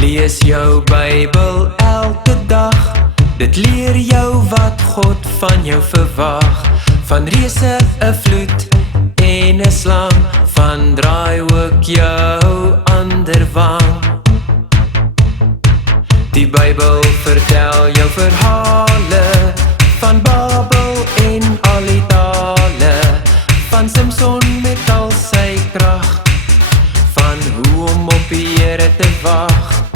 Lees jou Bybel elke dag. Dit leer jou wat God van jou verwag. Van reëse 'n vloed en 'n slang, van draai ook jou ander wang. Die Bybel vertel jou verhale van Babel en al die tale, van Samson met al sy krag, van hoe om op die Here te wag.